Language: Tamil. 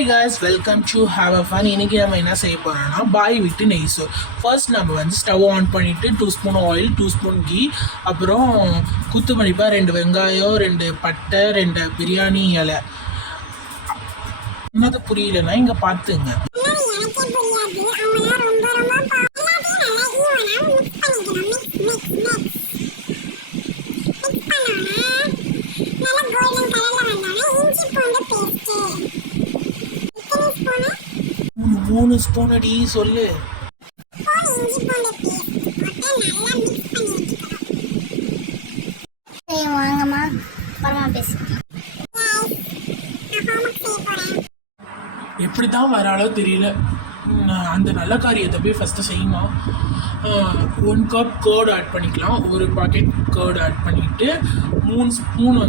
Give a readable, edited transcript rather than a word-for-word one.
Hey guys, welcome to Have a Fun. இன்னைக்கு நம்ம என்ன செய்ய போறோம்னா பாய் விட்டு நெய் சோறு. ஃபர்ஸ்ட் நம்ம வந்து ஸ்டவ் ஆன் பண்ணிட்டு 2 ஸ்பூன் ஆயில், 2 ஸ்பூன் கீ, அப்புறம் குத்து மதிப்பா 2 வெங்காயம், 2 பட்டை, 2 பிரியாணி இலை. என்னது புரியலன்னா இங்க பாத்துங்க. மூணு ஸ்பூன் அடி சொல்லு. வாங்கம்மா பரமா பேசு. எப்படித்தான் வராளோ தெரியல. அந்த நல்ல காரியத்தை போய் ஃபஸ்ட்டு செய்யணும். 1 கப் கேர்டு ஆட் பண்ணிக்கலாம். ஒரு பாக்கெட் கேர்டு ஆட் பண்ணிவிட்டு 3 ஸ்பூன்